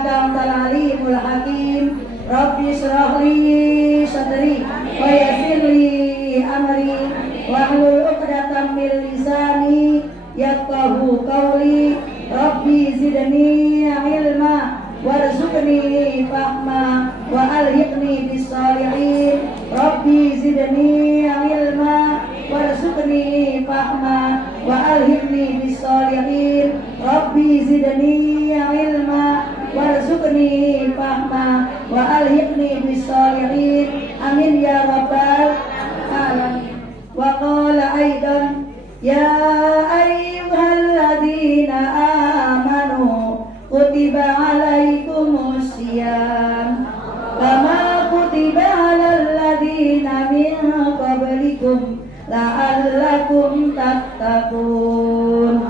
innaka antal alimul hakim. Rabbi shrah li sadri wa yassir li amri wahlul 'uqdatam min lisani yafqahu qawli. Rabbi zidni ilma warzuqni fahma wa alhiqni bis shalihin. Rabbi zidni ilma warzuqni fahma wa alhiqni bis shalihin. Rabbi zidni ilma warzuqni fahma wa alhiqni bis shalihin. Amin ya rabbal alamin. Wa qala aidan ya ayyuhalladzina amanu kutiba alaikumus syiyam kama kutiba alal ladzina min qablikum la'allakum tattaqun.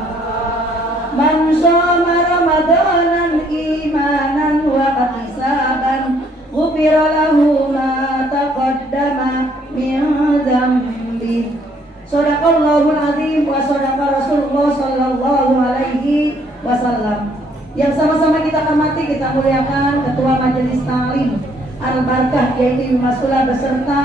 Man shoma ramadanan imanan wa ihtisaban ghufira lahu ma taqaddama min dzambi. Shadaqallahul azim wa shadaqa Rasulullah sallallahu alaihi wasallam. Yang sama-sama kita hormati, kita muliakan Ketua Majelis Ta'lim Al-Barakah yaitu Masula beserta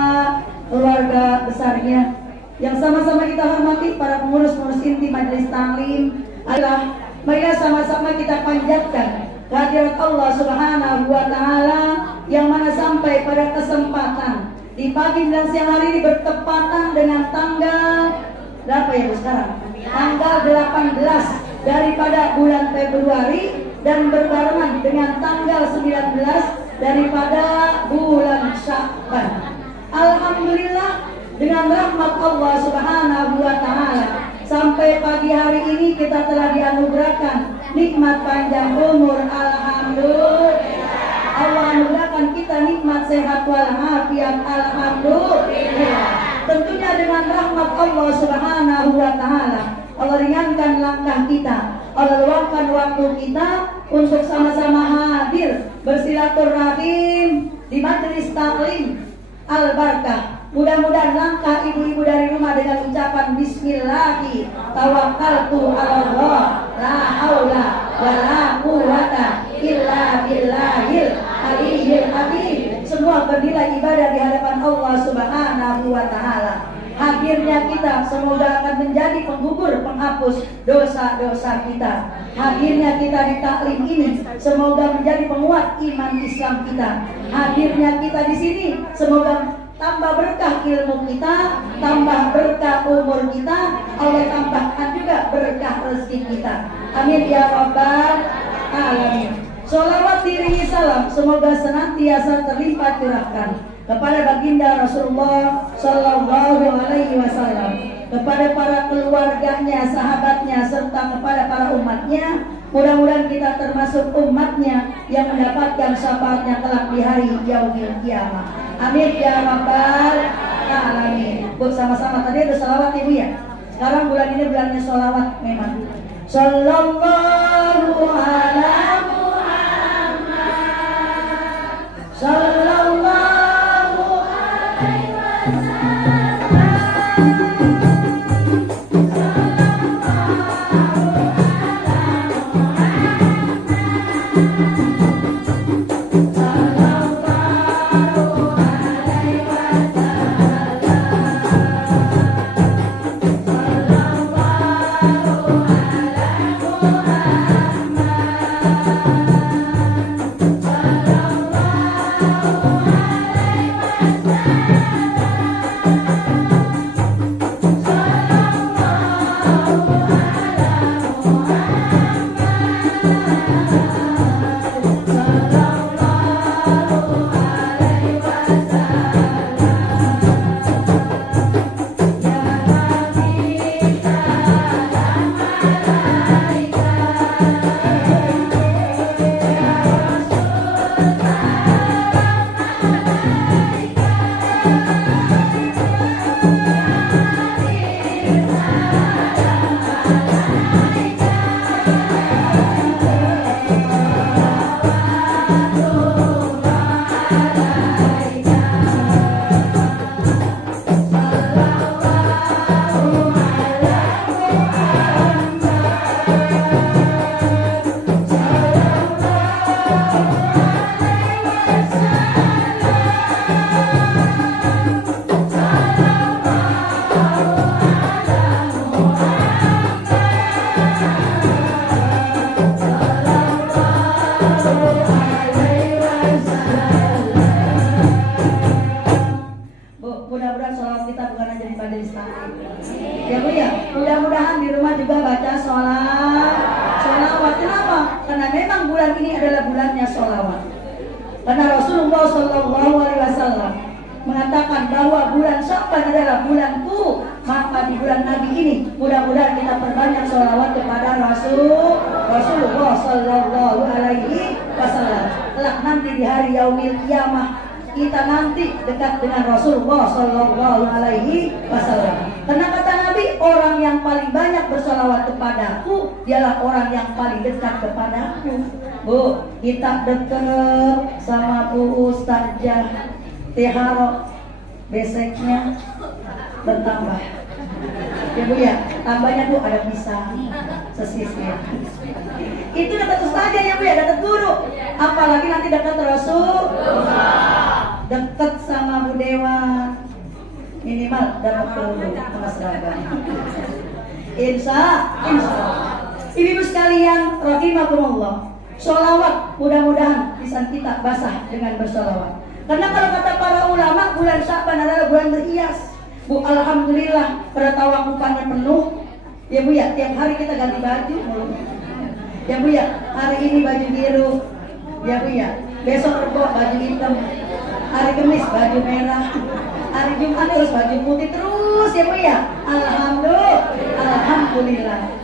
keluarga besarnya. Yang sama-sama kita hormati para pengurus-pengurus inti Majelis Ta'lim adalah marilah sama-sama kita panjatkan kehadirat Allah Subhanahu wa taala yang mana sampai pada kesempatan di pagi dan siang hari ini bertepatan dengan tanggal berapa ya Bu sekarang? Tanggal 18 daripada bulan Februari dan berbarengan dengan tanggal 19 daripada bulan Sya'ban. Alhamdulillah dengan rahmat Allah Subhanahu wa taala sampai pagi hari ini kita telah dianugerahkan nikmat panjang umur. Alhamdulillah. Allah anugerahkan kita nikmat sehat walafiat. Alhamdulillah. Tentunya dengan rahmat Allah Subhanahu wa taala Allah ringankan langkah kita, Allah luangkan waktu kita untuk sama-sama hadir bersilaturahim di Majelis Ta'lim Al-Barakah. Mudah-mudahan langkah ibu-ibu dari rumah dengan ucapan Bismillahi tawakkaltu 'alallah la haula wala quwwata illa billahil aliyyil azim. Semua bernilai ibadah di hadapan Allah Subhanahu wa taala. Hadirnya kita semoga akan menjadi penggugur, penghapus dosa-dosa kita. Hadirnya kita di taklim ini semoga menjadi penguat iman Islam kita. Hadirnya kita di sini semoga tambah berkah ilmu kita, tambah berkah umur kita, Allah tambahkan juga berkah rezeki kita. Amin ya rabbal alamin. Sholawat diri salam semoga senantiasa terlimpah curahkan kepada baginda Rasulullah Sallallahu Alaihi Wasallam, kepada para keluarganya, sahabatnya, serta kepada para umatnya. Mudah-mudahan kita termasuk umatnya yang mendapatkan syafaatnya kelak di hari yaumil qiyamah. Amin ya rabbal alamin. Bu, sama-sama tadi ada sholawat ibu ya. Sekarang bulan ini bulannya sholawat memang. Sallallahu ala Muhammad. Sallallahu alaihi wasallam. mudah-mudahan sholawat kita bukan hanya di majelis taklim. Ya Bu ya, mudah-mudahan di rumah juga baca sholawat. Kenapa? Karena memang bulan ini adalah bulannya sholawat. Karena Rasulullah Shallallahu Alaihi Wasallam mengatakan bahwa bulan Sya'ban adalah bulanku, maka di bulan Nabi ini mudah-mudahan kita perbanyak sholawat kepada Rasulullah Shallallahu Alaihi Wasallam. Kelak nanti di hari yaumil qiyamah kita nanti dekat dengan Rasulullah Shallallahu Alaihi Wasallam. Karena kata Nabi, orang yang paling banyak bersolawat kepadaku dialah orang yang paling dekat kepadaku. Bu, kita dekat sama Bu Ustazah Teharo, beseknya bertambah. Ya Bu ya, tambahnya Bu ada pisang, sesisnya. Itu dekat ustazah ya Bu ya, dekat guru. Apalagi nanti dekat Rasul, dekat sama Bu Dewa, minimal dapat peluru sama seragam. Insya Allah. Ibu sekalian, rahimakumullah. Sholawat mudah-mudahan lisan kita basah dengan bersolawat. Karena kalau kata para ulama, bulan Sya'ban adalah bulan berhias. Bu, alhamdulillah pada tawakufannya penuh. Ya Bu ya, tiap hari kita ganti baju. Ya Bu ya, hari ini baju biru. Ya Bu ya, besok Rebo baju hitam. Hari Kamis baju merah. Hari Jumat terus baju putih terus ya Bu ya. Alhamdulillah.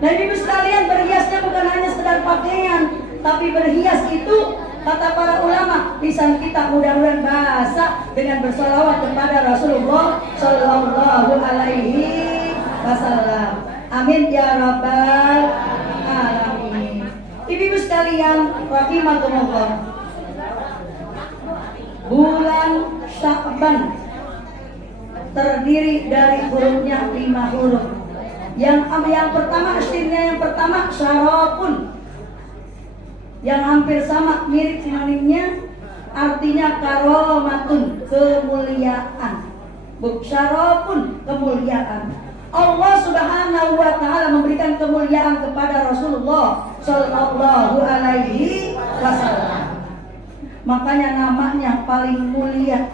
Nah ibu sekalian, berhiasnya bukan hanya sekedar pakaian, tapi berhias itu kata para ulama, lisan kita mudah-mudahan basah dengan bersolawat kepada Rasulullah Shallallahu Alaihi Wasallam. Amin ya rabbal alamin. Ibu sekalian, rahimakumullah. Bulan Sya'ban terdiri dari hurufnya 5 huruf. Yang pertama, istilah yang pertama syarafun, yang hampir sama, mirip sinonimnya, artinya karomatun, kemuliaan. Syarafun, kemuliaan. Allah Subhanahu wa Ta'ala memberikan kemuliaan kepada Rasulullah Shallallahu Alaihi Wasallam. Makanya namanya paling mulia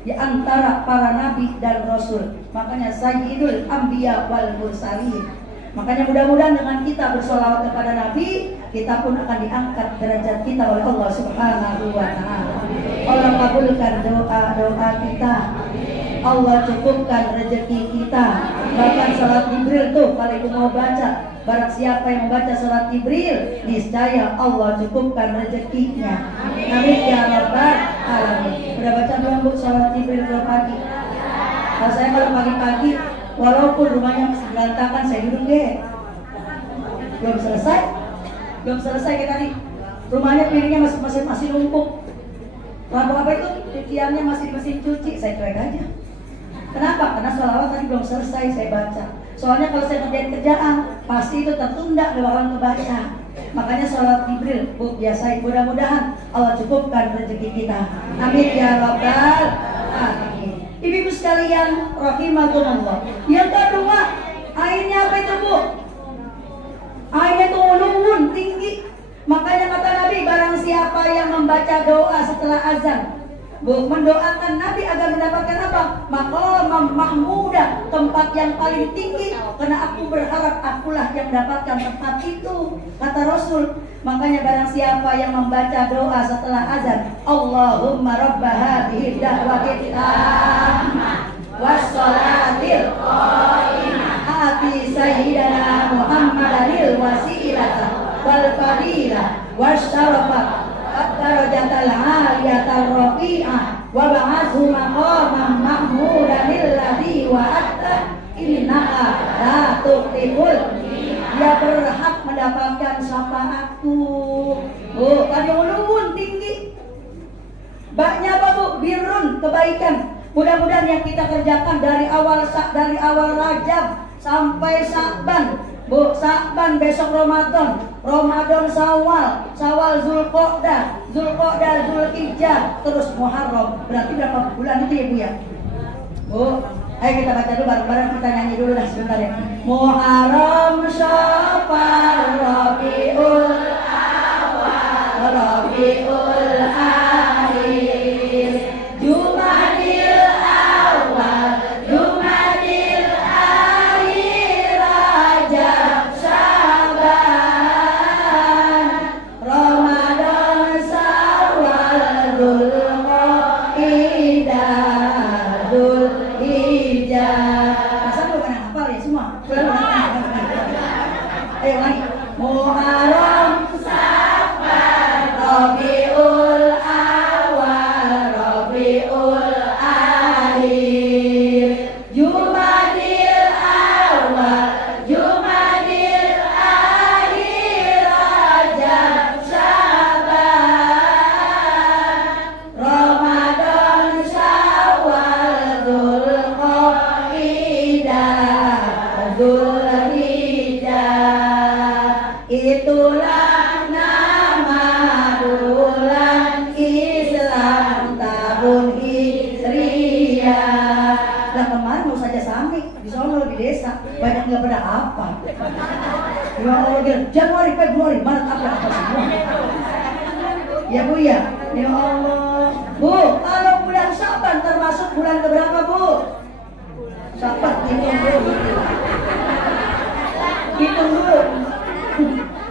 di antara para nabi dan rasul. Makanya Sayyidul Anbiya wal Mursalin. Makanya mudah-mudahan dengan kita bersolawat kepada Nabi, kita pun akan diangkat derajat kita oleh Allah Subhanahu wa Ta'ala. Allah kabulkan doa-doa kita. Allah cukupkan rezeki kita. Bahkan salat Jibril tuh kalau mau baca, barang siapa yang membaca salat Jibril, niscaya Allah cukupkan rezekinya. Amin ya rabbal alamin. Sudah baca belum Bu salat Jibril kalau pagi? Kalau saya kalau pagi-pagi, walaupun rumahnya masih berantakan, saya duduk deh. Belum selesai kayak tadi. Rumahnya piringnya masih numpuk. Lampu apa itu? Cuciannya masih di mesin cuci, saya cuek aja. Kenapa? Karena sholawat tadi belum selesai saya baca. Soalnya kalau saya kerjain kerjaan, pasti itu tertunda, gak bakalan kebaca. Makanya sholat Jibril, Bu, biasain. Mudah-mudahan Allah cukupkan rezeki kita. Amin ya rabbal alamin. Ibu sekalian, rahimakumullah. Yang kedua, airnya apa itu Bu? Airnya itu ulun, tinggi. Makanya kata Nabi, barang siapa yang membaca doa setelah azan, Bu, mendoakan Nabi agar mendapatkan apa? Maqamam mahmudah, tempat yang paling tinggi. Karena aku berharap akulah yang mendapatkan tempat itu, kata Rasul. Makanya barang siapa yang membaca doa setelah azan, Allahumma rabba hadhihi da'watil tammah wassalatil qa'imah ati sayyidina Muhammadanil wasilata wal fadilah wasyarafat darajatal aliyatar rafi'ah wa ba'athu maqamam mahmudanil ladzi wa'adta innaka la tuqtibul. Dia berhak mendapatkan syafaatku. Oh, tadi ulun tinggi. Baknya apa Bu? Birrun, kebaikan. Mudah-mudahan yang kita kerjakan dari awal Rajab sampai Sya'ban. Bu, Sya'ban besok Ramadan, Syawal Zulqa'dah, Zulhijjah, terus Muharram. Berarti berapa bulan itu ya Bu ya? Bu, ayo kita baca dulu bareng-bareng, kita nyanyi dulu dah sebentar ya. Muharram, Syawal, Rabiul Awal, Rabiul Akhir, Zulhijjah. Masa lu kan hafal ya semua? Ayo lagi. Muharram, Safar, Rabiul Awal, Rabiul Akhir, Jumadil Awal, Jumadil Akhir, Rajab, Syaban, Ramadan, Syawal, Dzulqa'dah, Dzulhijjah. Itulah nama bulan Islam tahun Hijriyah. Lah kemarin mau saja sampai di sono di desa banyak nggak pada apa. Ya Allah, Januari, Februari, Maret, April apa semua. Ya Bu ya, ya Allah. Bu, kalau bulan Syaban termasuk bulan keberapa Bu? Syaban hitung dulu. Hitung dulu.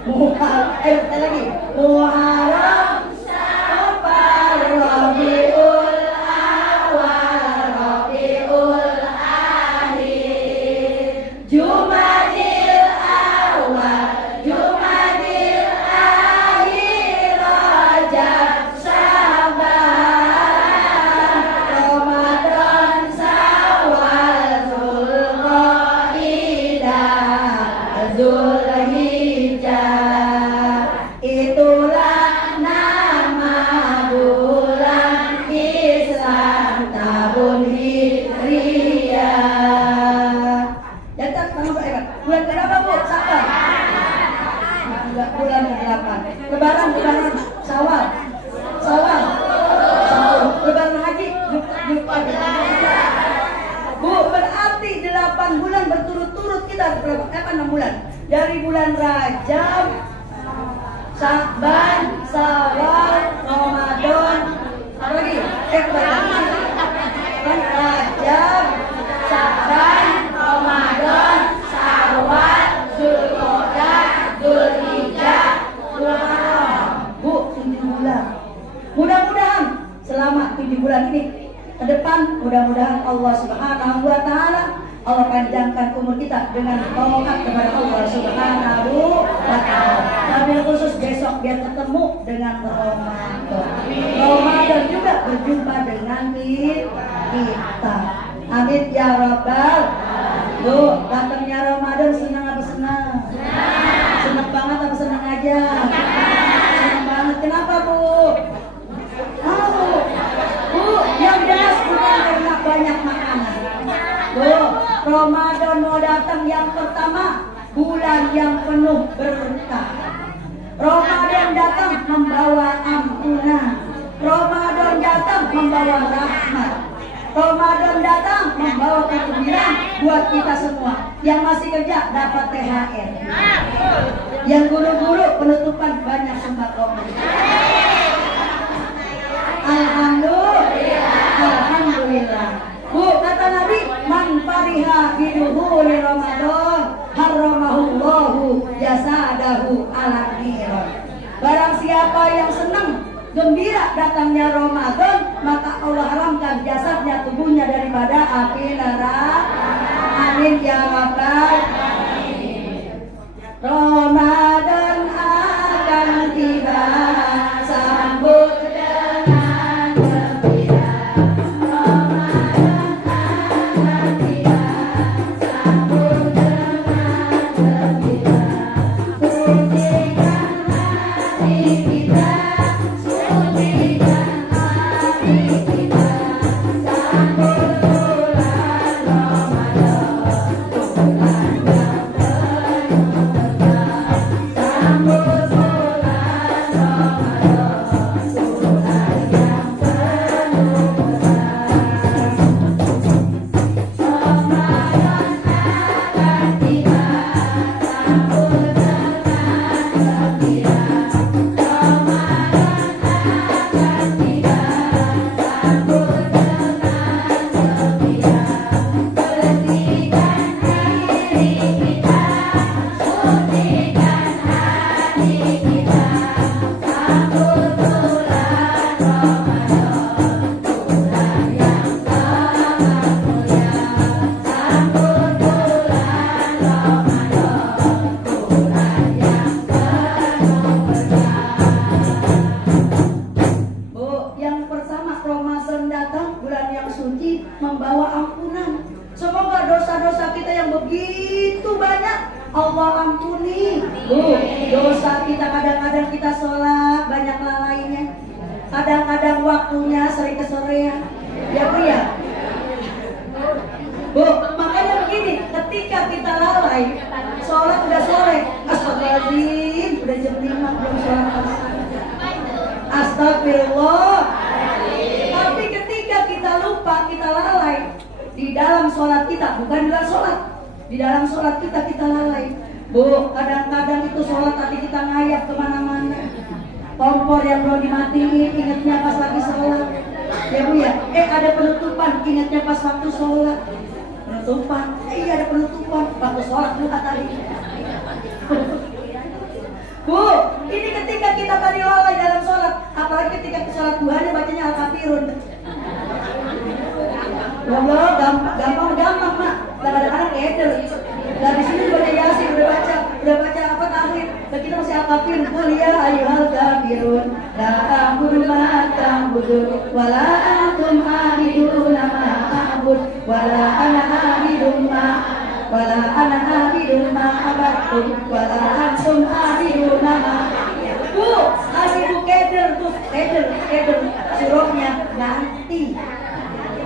Lagi. Muharram, Safar, Rabiul Awal, Rabiul Akhir, Jumadil Awal, Jumadil Akhir, Rajab, Syaban, Ramadan, Syawal, Dzulqa'dah, Dzulhijjah. Itulah nama bulan Islam tahun Hijriyah. Jangan bulan berapa Bu? Safar. Bulan ke-8. Lebaran, Syawal. Lebaran haji, Bu, berarti 8 bulan berturut-turut kita berapa? 6 bulan. Dari bulan Rajab, Sya'ban, Syawal, Ramadan, apa lagi? Rajab, Sya'ban, Ramadan, Syawal, Dzulqa'dah, Dzulhijjah, Muharram. Bu, 7 bulan. Mudah-mudahan selama 7 bulan ini ke depan, mudah-mudahan Allah Subhanahu wa Ta'ala, Allah panjangkan umur kita dengan taat kepada Allah Subhanahu wa Ta'ala. Tapi khusus besok biar ketemu dengan Ramadan juga berjumpa dengan kita. Amin ya Rabbal. Tuh, datangnya Ramadan senang apa senang? Senang banget apa senang aja? Senang banget. Kenapa Bu? Bu, yang jelas bukan karena banyak makanan. Tuh, Ramadan mau datang yang pertama, bulan yang penuh berkah. Ramadan datang membawa ampunan. Ramadan datang membawa rahmat. Ramadan datang membawa kegembiraan buat kita semua. Yang masih kerja dapat THR. Yang guru-guru penutupan banyak sembako. Alhamdulillah. Bu, kata Nabi, man fariha biduhuri Ramadan harramahullahu jasadahu ala niran. Barang siapa yang senang gembira datangnya Ramadan, maka Allah haramkan jasadnya, tubuhnya daripada api neraka. Amin ya Rabbal alamin. Ramadan akan tiba, sambut dengan gembira. Ramadan akan tiba, sambut dengan gembira. Sucikan hati kita, sucikan hati kita, sambut bulan Ramadan, bulan yang penuh berkah. suci membawa ampunan. Semoga dosa-dosa kita yang begitu banyak Allah ampuni. Dosa kita kadang-kadang kita sholat banyak lalainya. Kadang-kadang waktunya sering kesorean. Ya Bu ya. Bu, makanya begini, ketika kita lalai, sholat udah sore, astagfirullahaladzim, udah jam 5 belum sholat. Astagfirullah. Tapi ketika kita lupa, kita lalai di dalam sholat kita, bukan di luar sholat, di dalam sholat kita lalai. Bu, kadang-kadang itu sholat tadi kita ngayap kemana-mana. Kompor yang belum dimatiin, ingatnya pas lagi sholat. Ya Bu ya, ada penutupan, ingatnya pas waktu sholat. Penutupan, iya ada penutupan waktu sholat juga tadi. Bu, ini ketika kita tadi lalai dalam sholat, apalagi ketika sholat duhanya bacanya Al-Kafirun. Allah, gampang mak. Kadang-kadang keder. Dari sini baca Yasin, udah baca apa tahmid. Dan kita masih Al-Kafirun. Qul ya ayyuhal kafirun, la a'budu ma ta'budun, wa la antum a'buduna ma a'bud, wa la ana a'budun ma abattum, wa la antum a'buduna ma. Bu, hari Bu keder tuh, keder surahnya nanti.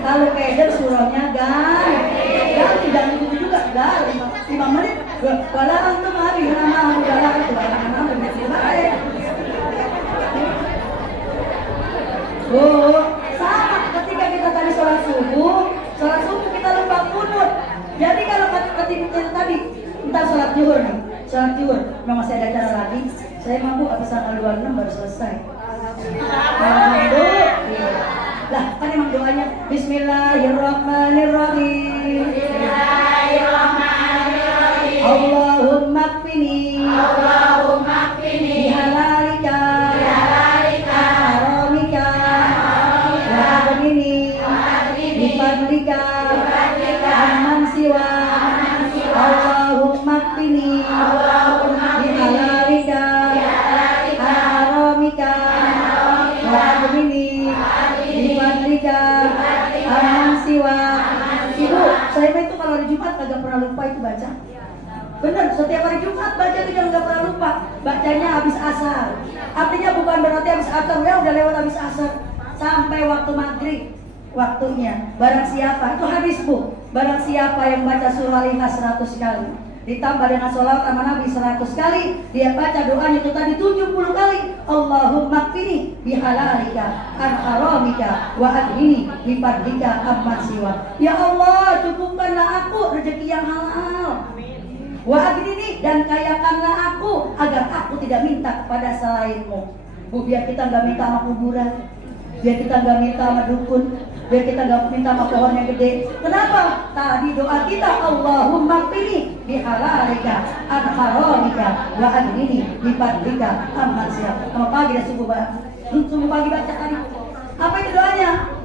Kalau keder surahnya ganti dan itu juga ganti 5 menit. Wala antum a'buduna ma a'bud, wala antum a'buduna ma a'bud. Oh, sama ketika kita tadi sholat subuh kita lupa kunut. Jadi kalau ketika tadi kita sholat zuhur nih, memang masih ada acara lagi. Saya mampu habis tanggal 26 baru selesai. Alhamdulillah. Lah kan emang doanya Bismillahirrahmanirrahim. Allahumma kfini bihalalika haramika wa aghnini bifadlika amman siwa. Allahumma kfini bihalalika haramika wa aghnini bifadlika amman siwa. Ibu, saya itu kalau hari Jumat agak pernah lupa itu baca. Benar, setiap hari Jumat baca itu jangan nggak pernah lupa. Bacanya habis asar. Artinya bukan berarti habis asar, ya udah lewat habis asar sampai waktu maghrib waktunya. Barang siapa, itu hadis Bu, barang siapa yang baca surah Al-Ikhlas 100 kali ditambah dengan sholawat sama Nabi 100 kali, dia baca doanya itu tadi 70 kali. Allahumma kfini bihalalika an haramika wa aghnini bifadlika amman siwa. Ya Allah, cukupkanlah aku rezeki yang halal. Wa aghnini, dan kayakanlah aku agar aku tidak minta kepada selainmu. Bu, biar kita nggak minta sama kuburan, biar kita nggak minta sama dukun, biar kita nggak minta sama pohon yang gede. Kenapa? Tadi doa kita Allahumma kfini bihalalika an haramika wa aghnini bifadlika amman siwa. Sama pagi dan subuh pagi baca tadi. Apa itu doanya?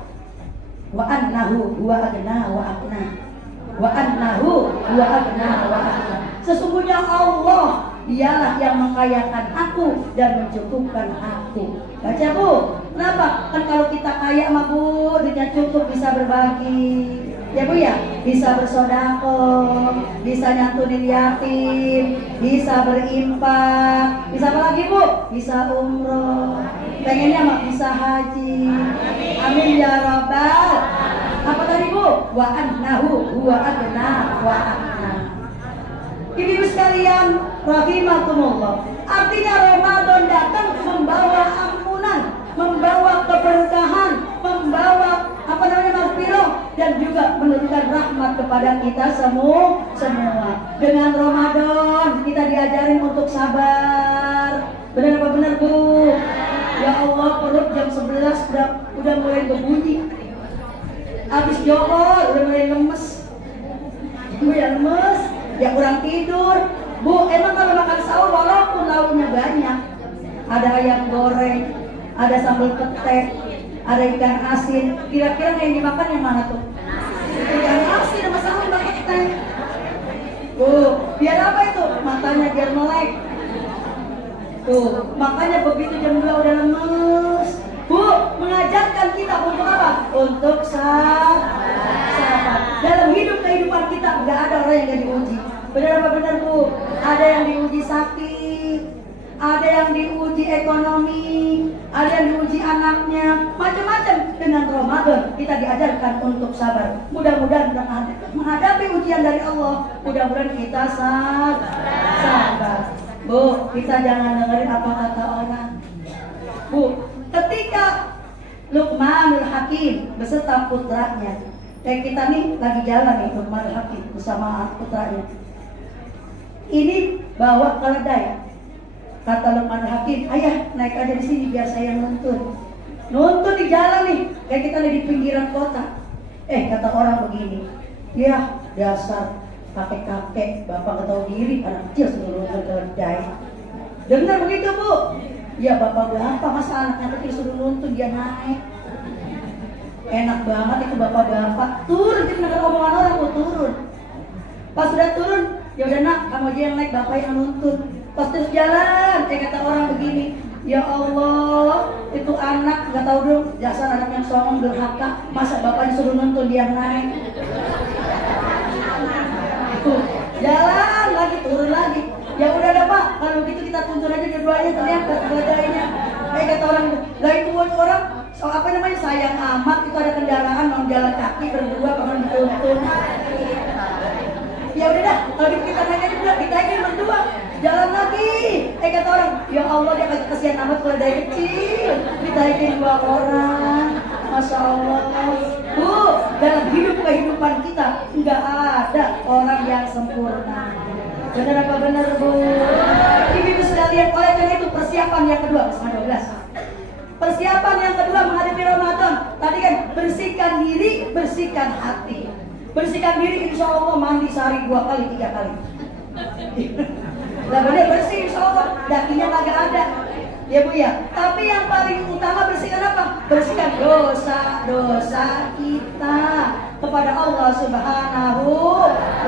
Wa annahu huwa aghna wa aqna. Wa annahu huwa aghna wa aqna. Sesungguhnya Allah dialah yang mengkayakan aku dan mencukupkan aku. Baca Bu. Kenapa? Kan kalau kita kaya mah Bu, duitnya cukup, bisa berbagi. Ya Bu ya, bisa bersedekah, bisa nyantunin yatim, bisa berinfak, bisa apa lagi Bu? Bisa umroh. Pengennya mah bisa haji. Amin ya rabbal. Apa tadi Bu? Wa annahu huwa aghna wa aqna. Ibu sekalian rahimakumullah. Artinya Ramadan datang membawa ampunan, membawa keberkahan, membawa maghfirah, dan juga menurunkan rahmat kepada kita semua. Dengan Ramadan kita diajarin untuk sabar. Benar apa benar Bu? Ya Allah, perut jam 11 udah mulai berbunyi. Habis johor udah mulai lemes. Bu ya lemes. Ya kurang tidur. Bu, emang kalau makan sahur walaupun lauknya banyak, ada ayam goreng, ada sambal petek, ada ikan asin, kira-kira yang dimakan yang mana tuh? Ikan asin sama sambal petek. Biar apa itu? Matanya biar melek. Tuh, makanya begitu jam 2 udah lemes. Bu, mengajarkan kita untuk apa? Untuk sabar. Dalam kehidupan kita nggak ada orang yang nggak diuji. Benar apa benar Bu? Ada yang diuji sakit, ada yang diuji ekonomi, ada yang diuji anaknya, macam-macam. Dengan Ramadan kita diajarkan untuk sabar. Mudah-mudahan menghadapi ujian dari Allah, mudah-mudahan kita sabar. Bu, kita jangan dengerin apa kata orang. Bu, ketika Luqmanul Hakim beserta putranya, kayak kita nih lagi jalan nih, Luqmanul Hakim bersama putranya. Ini bawa keledai. Kata Luqmanul Hakim, ayah naik aja di sini biar saya nuntun. Nuntun di jalan nih, kayak kita nih di pinggiran kota. Kata orang begini, ya dasar kakek-kakek, bapak nggak tahu diri, anak kecil suruh nuntun keledai. Dengar begitu Bu? Ya bapak-bapak, masa anaknya kecil suruh nuntun dia naik. Enak banget itu bapak-bapak. Turun, kita dengar omongan orang, Bu, turun. Pas sudah turun, ya udah nak, kamu aja yang naik, bapak yang nuntun. Pas terus jalan, kata orang begini, ya Allah, itu anak nggak tahu dong, dasar anak yang songong durhaka, masa bapaknya suruh nuntun dia naik. Jalan lagi, turun lagi. Ya udah dah Pak, kalau gitu kita tuntun aja dua-duanya, ternyata keledainya. Kata orang, lah itu buat orang, apa namanya, sayang amat, itu ada kendaraan mau jalan kaki berdua, kamu dituntun. Ya udah dah, kalau gitu kita naik aja udah, kita aja berdua. Jalan lagi, kata orang, ya Allah dia kasihan amat keledai kecil, ditaikin dua orang. Masya Allah. Bu, dalam kehidupan kita nggak ada orang yang sempurna. Benar apa benar Bu? Ibu sekalian, oleh karena itu persiapan yang kedua, bersama 12. Persiapan yang kedua menghadapi Ramadan. Tadi kan bersihkan diri, bersihkan hati. Bersihkan diri insya Allah mandi sehari 2 kali 3 kali. Lah benar bersih insya Allah, dakinya kagak ada. Ya Bu ya. Tapi yang paling utama bersihkan apa? Bersihkan dosa-dosa kita kepada Allah Subhanahu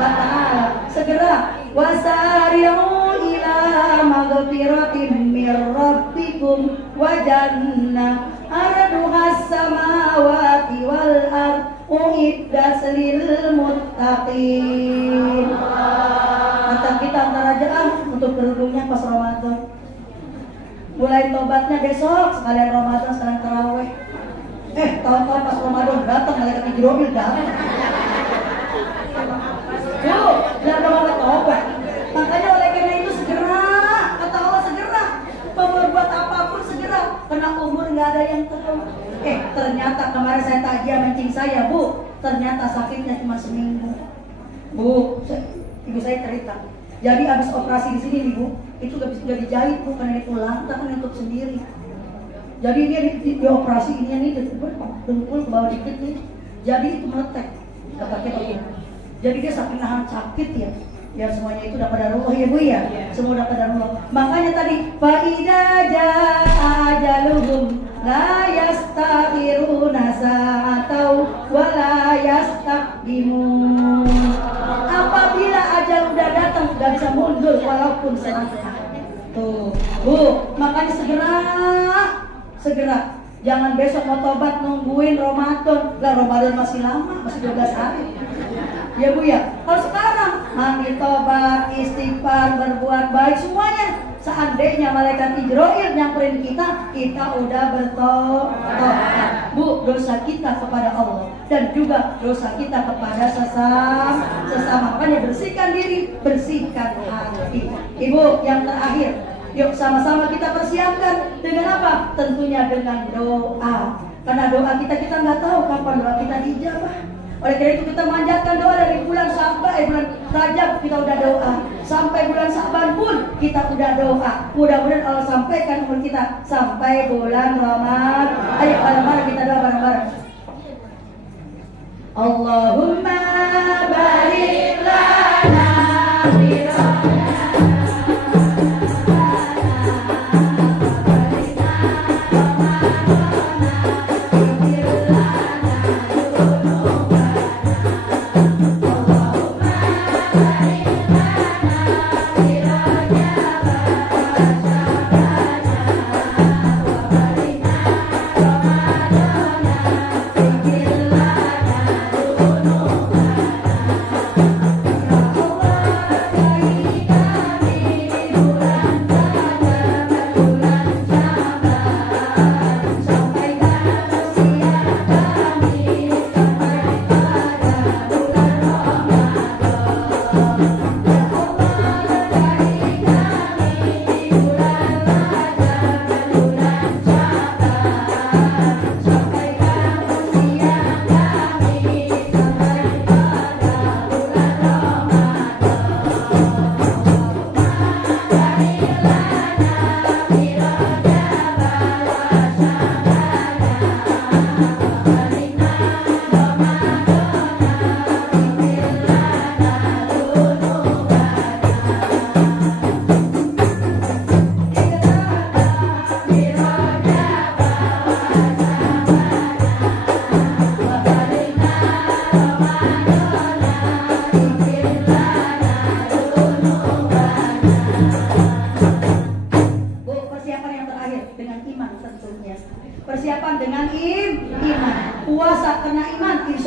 wa Ta'ala. Segera wasari'u ila maghfiratin mir rabbikum wa jannah arduhas samawati wal ard uiddat lil muttaqin. Mantap kita antara aja untuk kerudungnya pas Ramadan. Mulai tobatnya besok, sekalian Ramadan, sekalian taraweh. Tahun-tahun pas Ramadan datang, malaikat Jibril datang. Tuh, jangan malah tobat. Makanya oleh karena itu segera, kata Allah segera, berbuat apapun segera, karena umur nggak ada yang tahu. Ternyata kemarin saya takjiah mancing saya, Bu, ternyata sakitnya cuma seminggu. Bu, ibu saya cerita. Jadi habis operasi di sini nih Bu, itu gak bisa dijahit Bu, karena pulang, kita kan nutup sendiri. Jadi dia di operasi ini nih, dengkul ke bawah dikit nih, jadi itu meletek, kata begini. Jadi dia saking nahan sakit ya semuanya itu dapat darullah ya Bu ya, semua dapat darullah. Makanya tadi, fa'idha ja'a ajaluhum la yastakhiruna sa'atau wa la yastaqdimun. Apabila ajal udah datang, gak bisa mundur walaupun sebentar. Tuh, Bu, makanya segera. Jangan besok mau tobat nungguin Ramadan. Lah Ramadan masih lama, masih 12 hari. Ya Bu ya. Kalau sekarang mandi tobat, istighfar, berbuat baik semuanya. Seandainya malaikat Jibril nyamperin kita udah bertobat. Bu, dosa kita kepada Allah dan juga dosa kita kepada sesama. Makanya bersihkan diri, bersihkan hati. Ibu, yang terakhir, yuk sama-sama kita persiapkan dengan apa? Tentunya dengan doa. Karena doa kita nggak tahu kapan doa kita dijabah. Oleh karena itu kita manjatkan doa dari bulan Rajab kita udah doa, sampai bulan Sa'ban pun kita udah doa. Mudah-mudahan Allah sampaikan umur kita sampai bulan Ramadan. Ayo bareng-bareng kita doa bareng-bareng. Allahumma barik lana fi Ramadan.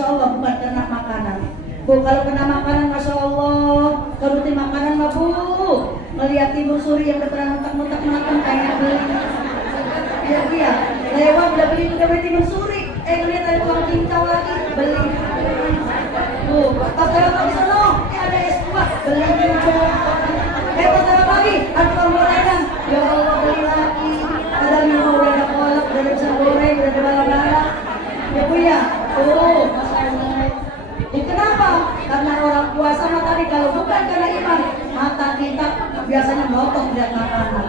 Insya Allah bukan kena makanan. Bu, kalau kena makanan, Masya Allah, kalau di makanan mah Bu, melihat Timun Suri yang udah pernah mutak-mutak makan kayak beli. Iya Bu ya, lewat udah beli Timun Suri, ngeliat ada tukang cincau lagi, beli. Bu, pas lewat di sana, ada es buah, beli juga. Pas lewat lagi, ada tukang gorengan, ya Allah beli lagi. Padahal memang udah ada kolak, udah ada pisang goreng, udah ada bala-bala. Ya Bu ya, Masya Allah. Kenapa? Karena orang puasa mah tadi kalau bukan karena iman, mata kita biasanya melotot lihat makanan.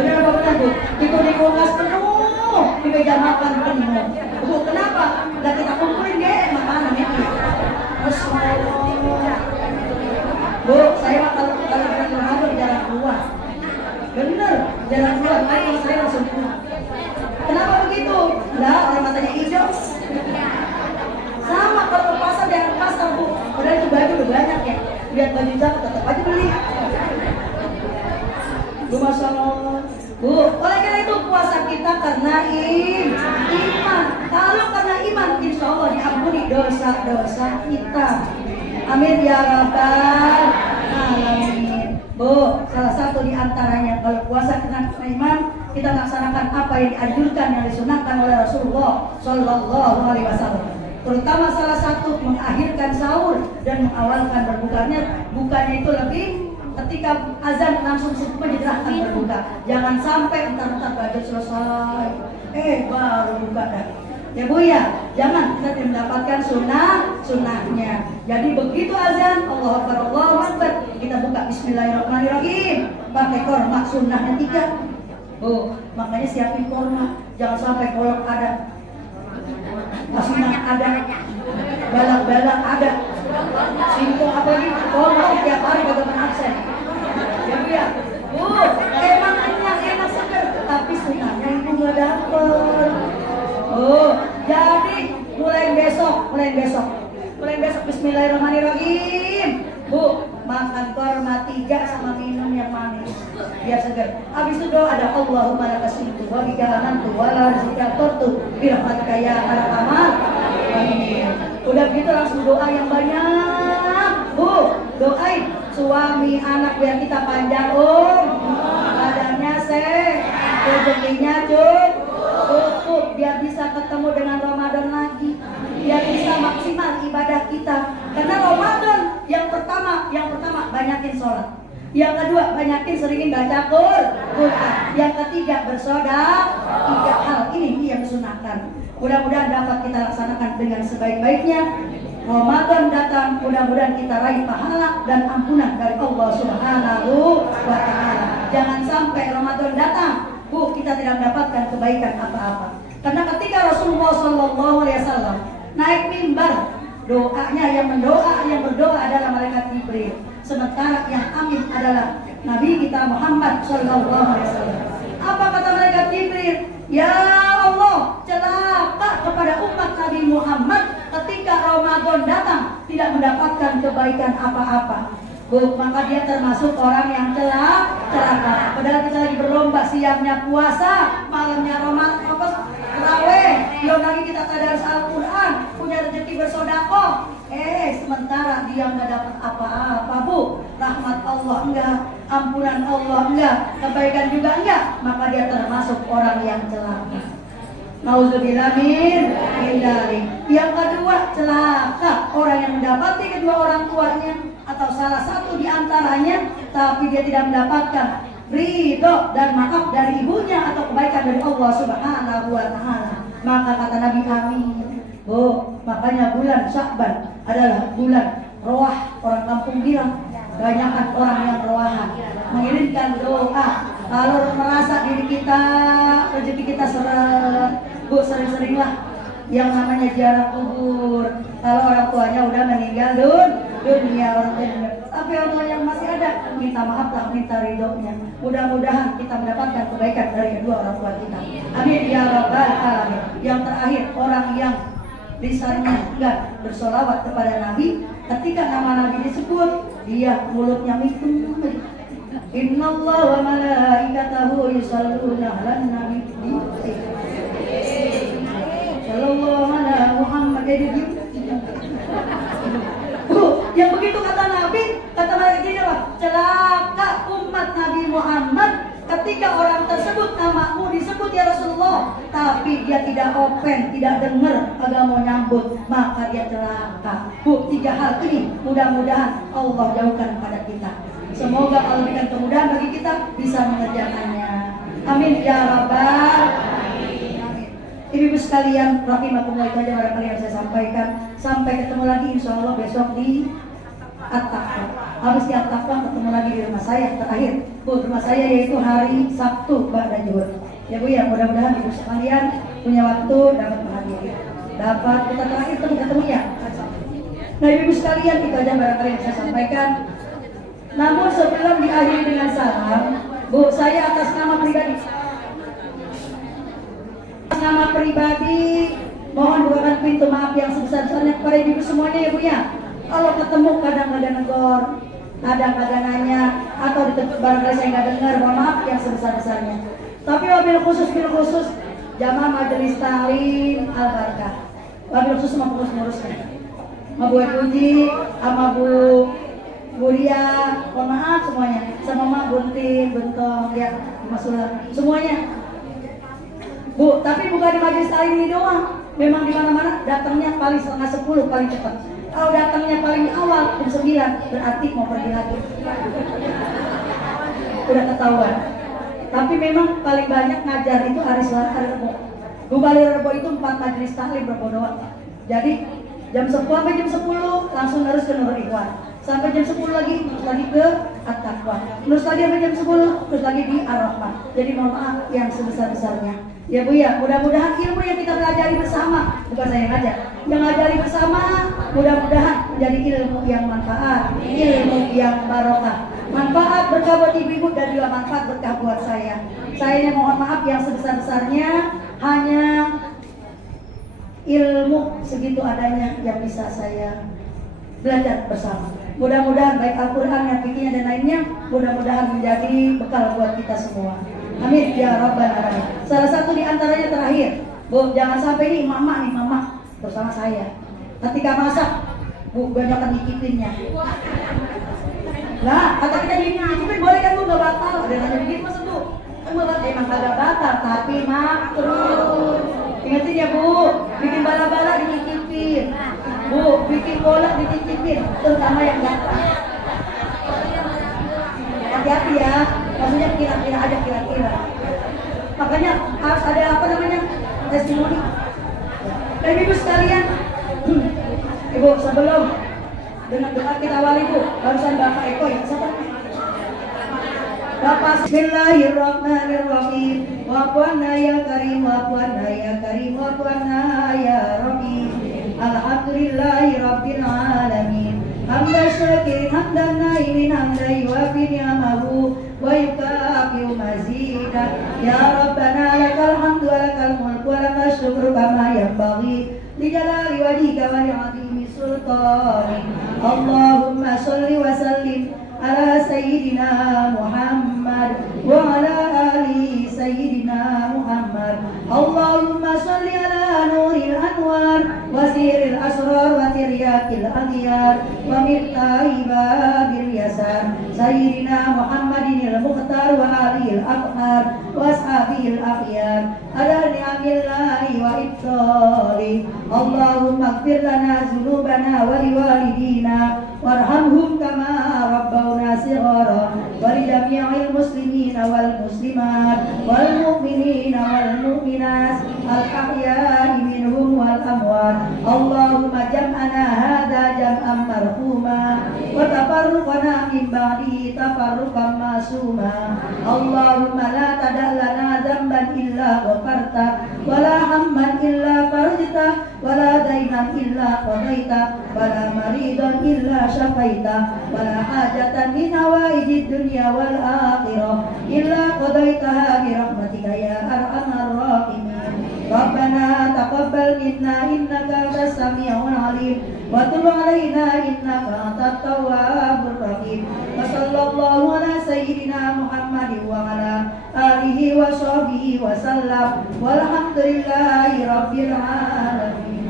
Benar apa benar Bu? Itu di kulkas penuh, di meja makan penuh. Bu, kenapa? Dan kita kumpulin deh makanan itu. Bu, saya mah kalau bulan Ramadan jarang keluar. Bener, jarang keluar. Ayo saya langsung keluar. Kenapa begitu? Lah, orang matanya hijau. Sama kalau pasar jangan pasar Bu. Padahal itu baju udah banyak ya. Lihat baju jaket tetap aja beli. Bu, Masya Allah. Bu, oleh karena itu puasa kita karena iman. Kalau karena iman, insya Allah diampuni dosa-dosa kita. Amin ya rabbal alamin. Bu, salah satu di antaranya kalau puasa karena iman, kita laksanakan apa yang dianjurkan, yang disunahkan oleh Rasulullah Shallallahu Alaihi Wasallam. Terutama salah satu mengakhirkan sahur dan mengawalkan berbukanya. Bukanya itu lebih ketika azan langsung menyerahkan berbuka. Jangan sampai entar-entar baju selesai, baru buka dah. Ya Bu ya, jangan kita tidak mendapatkan sunnahnya. Jadi begitu azan, Allahu Akbar, Allahu Akbar, kita buka Bismillahirrahmanirrahim. Pakai korma sunnahnya 3. Bu, makanya siapin korma, jangan sampai kolak ada. Masina ada, balak-balak ada, singkong apa lagi, kolong tiap hari bagaimana absen. Ya, Bu, emang kenyang, enak seger, tapi sunahnya itu nggak dapet. Jadi mulai besok Bismillahirrahmanirrahim. Bu, makan korma 3 sama minum yang manis biar segar. Habis itu doa ada Allahumma lakasintu wa bika amantu wa la rizqa tortu birahmatika ya arhamar rahimin. Udah begitu langsung doa yang banyak. Bu, doain suami anak biar kita panjang badannya sehat, rezekinya cukup, biar bisa ketemu dengan Ramadan lagi, biar bisa maksimal ibadah kita. Karena Ramadan yang pertama banyakin sholat, yang kedua banyakin seringin baca Quran, yang ketiga bersedekah. 3 hal ini yang disunahkan. Mudah-mudahan dapat kita laksanakan dengan sebaik-baiknya. Ramadan datang, mudah-mudahan kita raih pahala dan ampunan dari Allah Subhanahu wa Ta'ala. Jangan sampai Ramadan datang, Bu, kita tidak mendapatkan kebaikan apa-apa. Karena ketika Rasulullah Shallallahu Alaihi Wasallam naik mimbar, doanya yang berdoa adalah malaikat Jibril. Sementara yang amin adalah Nabi kita Muhammad Shallallahu Alaihi Wasallam. Apa kata malaikat Jibril? Ya Allah, celaka kepada umat Nabi Muhammad ketika Ramadan datang tidak mendapatkan kebaikan apa-apa. Bu, maka dia termasuk orang yang celaka. Padahal kita lagi berlomba, siangnya puasa, malamnya Ramadan, terawih, belum lagi kita tadarus Al-Quran, punya rezeki bersedekah. Sementara dia nggak dapat apa-apa, Bu. Rahmat Allah enggak, ampunan Allah enggak, kebaikan juga enggak, maka dia termasuk orang yang celaka. Nauzubillah min dzalik. Yang kedua, celaka orang yang mendapati kedua orang tuanya atau salah satu di antaranya, tapi dia tidak mendapatkan ridho dan maaf dari ibunya atau kebaikan dari Allah Subhanahu wa Ta'ala. Maka kata Nabi amin. Makanya bulan Sya'ban adalah bulan roah. Orang kampung bilang banyakkan orang yang roahan, mengirimkan doa. Kalau merasa diri kita, rezeki kita seret, Bu, sering-seringlah yang namanya ziarah kubur. Kalau orang tuanya udah meninggal dunia, orang tuanya. Tapi Allah yang masih ada, minta maaf lah, minta ridhonya. Mudah-mudahan kita mendapatkan kebaikan dari kedua orang tua kita. Amin ya rabbal alamin. Yang terakhir, orang yang lisannya enggak bersolawat kepada Nabi, ketika nama Nabi disebut, dia mulutnya mikun. Innallaha wa malaikatahu yusholluna 'alan nabi. Sallallahu alaihi Muhammad. ketika orang tersebut namamu disebut ya Rasulullah, tapi dia tidak open, tidak dengar, agak mau nyambut, maka dia celaka. Bu, 3 hal ini mudah-mudahan Allah jauhkan pada kita. Semoga Allah berikan kemudahan bagi kita bisa mengerjakannya. Amin ya rabbal alamin. Ibu-ibu sekalian, rahimakumullah, itu aja barangkali yang saya sampaikan. Sampai ketemu lagi insya Allah besok di At-Taqwa. Habis di At-Taqwa ketemu lagi di rumah saya terakhir. Bu, rumah saya yaitu hari Sabtu ba'da zuhur. Ya Bu ya, mudah-mudahan ibu sekalian punya waktu dapat menghadiri. Dapat kita terakhir ketemu ya. Nah ibu sekalian, itu aja barangkali yang saya sampaikan. Namun sebelum diakhiri dengan salam, Bu, saya atas nama pribadi mohon bukakan pintu maaf yang sebesar-besarnya kepada ibu semuanya ya Bu ya. Kalau ketemu kadang-kadang negor, kadang-kadang nanya, atau barangkali saya nggak dengar, mohon maaf yang sebesar-besarnya. Tapi wabil khusus jamaah majelis taklim al-barakah, wabil khusus sama pengurus-pengurusnya, sama Bu Puji, sama Bu Buria, mohon maaf semuanya, sama Mak Buntin, Bentong, ya, Mas Sulam, semuanya. Bu, tapi bukan di majelis taklim ini doang. Memang di mana-mana datangnya paling 9:30 paling cepat. Kalau datangnya paling awal jam 9 berarti mau pergi lagi. Udah ketahuan. Tapi memang paling banyak ngajar itu hari Selasa, hari Rebo. Bu Bali Rebo itu 4 majelis taklim Rebo doang. Jadi jam 10 sampai jam 10 langsung harus ke Nurul Ikhwan. Sampai jam 10 lagi, terus lagi ke At-Taqwa. Terus lagi sampai jam 10, terus lagi di Ar-Rahmah. Jadi mohon maaf yang sebesar-besarnya. Ya Bu ya, mudah-mudahan ilmu yang kita pelajari bersama, bukan saya yang ngajar, yang ngajari bersama, mudah-mudahan menjadi ilmu yang manfaat, ilmu yang barokah, manfaat berkah buat ibu-ibu dan juga manfaat berkah buat saya. Saya mohon maaf yang sebesar-besarnya, hanya ilmu segitu adanya yang bisa saya belajar bersama. Mudah-mudahan baik Al-Quran, yang fikihnya dan lainnya, mudah-mudahan menjadi bekal buat kita semua. Amin ya rabbal alamin. Salah satu di antaranya terakhir, Bu, jangan sampai nih mama bersama saya. Ketika masak, Bu, banyak nyicipinnya. Lah, kata kita nyicipin boleh kan Bu, nggak batal. Ada nanya begitu masa Bu? Kan emang kagak batal, tapi makruh. Ingatin ya Bu, bikin bala-bala dicicipin. Bu, bikin bola dicicipin, terutama yang gatal. Hati-hati ya, maksudnya kira-kira aja kira-kira. Makanya harus ada apa namanya testimoni. Dan ibu sekalian, ibu sebelum dengan doa kita awali Bu, barusan Bapak Eko ya, siapa? Bapak Bismillahirrahmanirrahim. Waqwana ya karim, waqwana ya karim, waqwana ya rahim. Alhamdulillahi rabbil alamin. Hamdan syakirin, hamdan naimin, hamdan yuafi ni'amahu wa yukafi'u mazidah. Ya Rabbana lakal hamdu wa lakal mulku wa lakal syukru kama yanbaghi li jalali wajhika wa li'azimi sultanik. Allahumma sholli wa sallim ala sayyidina Muhammad wa ala ali sayyidina Muhammad. Allahumma sholli ala nuril anwar wa siril asrar wa tiryakil adiyar wa mirtahi babil yasar sayyidina Muhammadin al-mukhtar wa alihi al-athhar wa ashabihi al-akhyar ala ni'amillahi wa ibtali. Allahumma ighfir lana dhunubana wa liwalidina warhamhum kama rabbawna shighara wa li jami'il muslimina wal muslimat wal mu'minina wal mu'minat al ahya'i minhum wal amwat. Allahumma jam'ana hadha jam'an marhuma wa tafarruqana min ba'di tafarruqan masuma. Allahumma la tada' lana dhanban illa ghafarta wa la hamman illa farajta wa la daynan illa qadaita wa la maridan illa syafaita wa la hajatan min hawaijid dunya wal akhirah illa qadaitaha bi rahmatika ya arhamar rahimin. Rabbana taqabbal minna innaka antas samiul alim wa tub alaina innaka antat tawwabur rahim. Wa sallallahu ala sayyidina Muhammadin wa ala alihi wa sahbihi wa sallam walhamdulillahi rabbil alamin.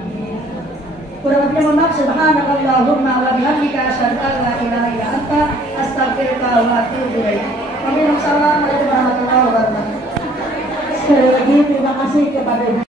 Kurang lebihnya mohon maaf. Subhanakallahumma wa bihamdika asyhadu an la ilaha illa anta astaghfiruka wa atubu ilaik. Assalamualaikum warahmatullahi wabarakatuh. Sekali lagi terima kasih kepada